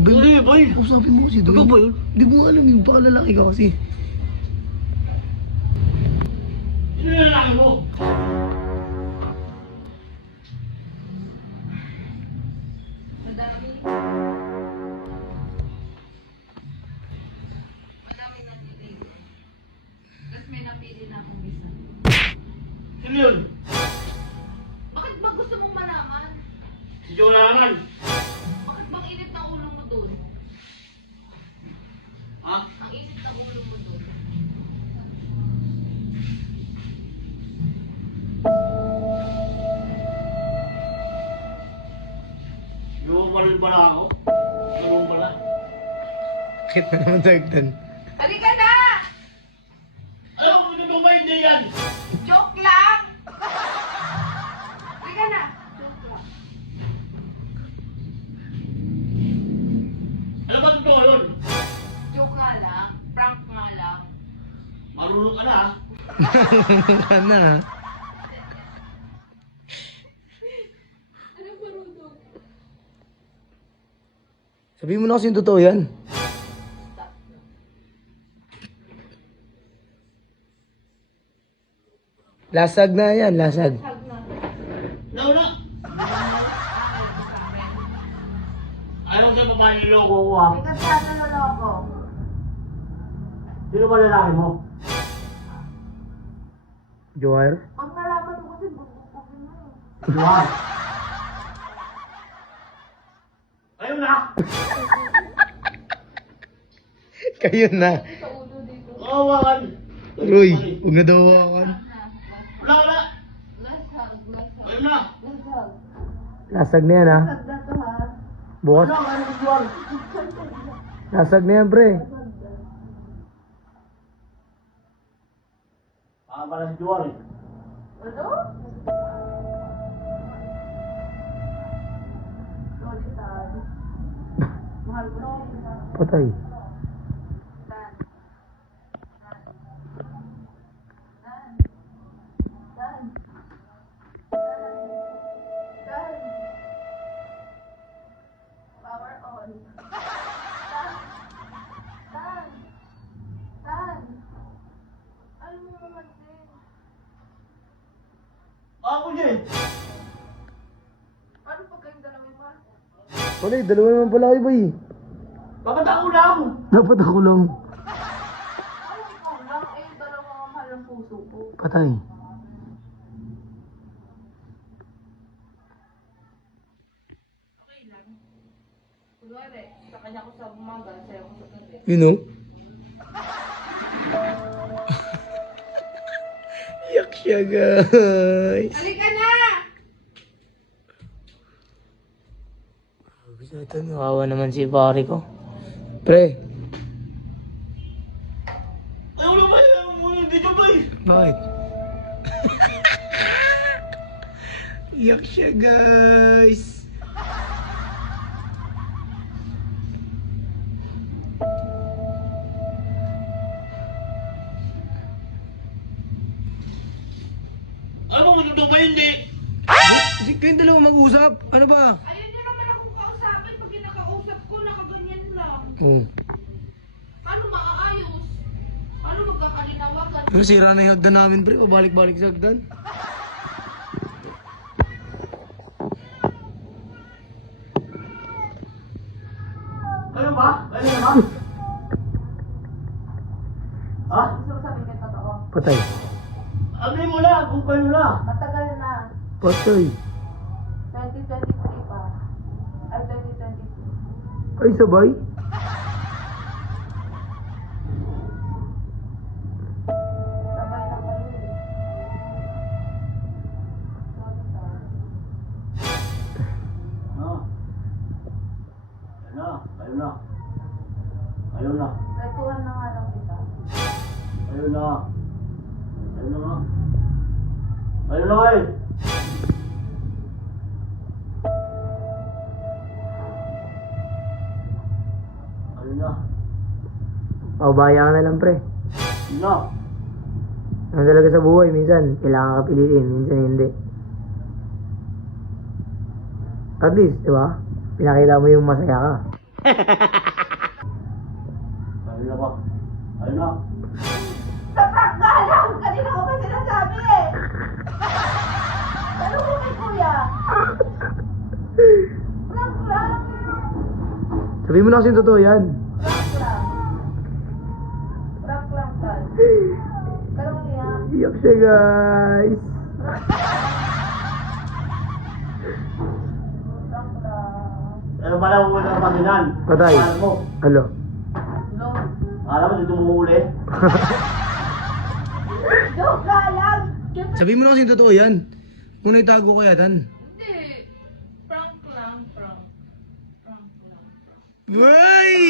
Hindi, boy. Usapin mo kasi Ikaw doon. ba yun? Di mo alam yung baka lalaki ka kasi. Sino yung lalaki mo? Madaming nandito. Tapos may napili na akong isa. Sino yun? Bakit ba gusto mong malaman? Si Jolaran. Bakit bang init ng ulo mo doon? Ha? Ang init ng ulo mo doon. Yung pala ako. Yung pala. Bakit na naman Zagdan? Halika na! Ayaw mo na ba hindi yan? Joke lang! Halika na! Joke lang. Ano ba totoo yun? Joke nga lang. Prank nga lang. Marunong ka na ha? Ka na ha? Ano marunong? Sabihin mo na kasi yung totoo yan. Lasag na yan, lasag. Hag na. Nauna. Ayaw ko sa akin. Ayaw sa babae niloko ko ha? May kasama loloko. Sino ba lalaki mo? Joar? Pag nalaman mo kasi bubukugin mo. Juan. Ayaw na. Kayo na. Sa ulo dito. Kawawan. Roy, huwag na daw hawakan. Wala, wala. Lasag. Ayaw na. Lasag. Lasag na yan ha. Lasag na to ha. Bukas. Wala, ayaw na Juan. Lasag na yan pre. Pala si Juan eh. Ano? Sorry, Tad. Mahal ko na. Patay. Tan. Tan. Tan. Tan. Tan. Power on. Tan. Tan. Tan. Ano mo naman din? Ako din. Ano pag kayong dalawin pa? Patay, dalawa naman pala kayo boy. Bakit ako lang? Dapat ako lang. Ano ikaw lang? Eh, dalawa ang mahal ang puso ko. Patay. Okay lang. Kunwari, sa kanya ko sa umaga, sa'yo ko sa gabi. You know? Yak siya guys. Halika na! Ito, nakawa naman si pare ko. Pre, Ayaw na ba? Ayaw mo na dito ba eh? bakit? Yak siya guys. Ayaw mo dito ba hindi? Kasi kayong dalawa mag-usap. Ano ba? Ayun nyo naman akong kausapin. Pag kinakausap ko, nakaganyan lang. Oh. Paano maaayos? Paano magkakalinawagan? Pero sira na yung hagdan namin pre. Pabalik-balik sa hagdan. Ayaw ba? Ayaw na ba? Ha? Gusto ko sabihin yung totoo. Patay. Sabi mo na kung kayo na. Matagal na. Patay. 2023 pa. Ay, 2022. Ay, sabay. Sabay na kayo eh. Sorry, Tad. Ayaw na. Ayaw na. Retuhan na nga lang kita. Ayaw na. Ayaw na nga. Ayaw na eh. Ayaw na. Pabaya ka na lang pre. Ayaw na. Ano talaga sa buhay, minsan kailangan ka piliin, minsan hindi. At least, di ba? Pinakita mo yung masaya ka. Ayun na ba? Ayun na. Sa prank nga lang! Kanina ko pa sinasabi eh! Ano ko kay kuya? Prank lang! Sabihin mo na kasi yung totoo yan. Prank lang. Prank lang, Tal. Kalong niya. Iyak siya, guys. Prank lang. Ano pala mo na panginan? Patay. Alam mo. Alo. No. Alam mo, dito mo uli. Joke ka lang! Sabihin mo na kasi yung totoo yan. Kung naitago ko yatan. Hindi. Prank lang, prank. Prank lang, prank. Wey!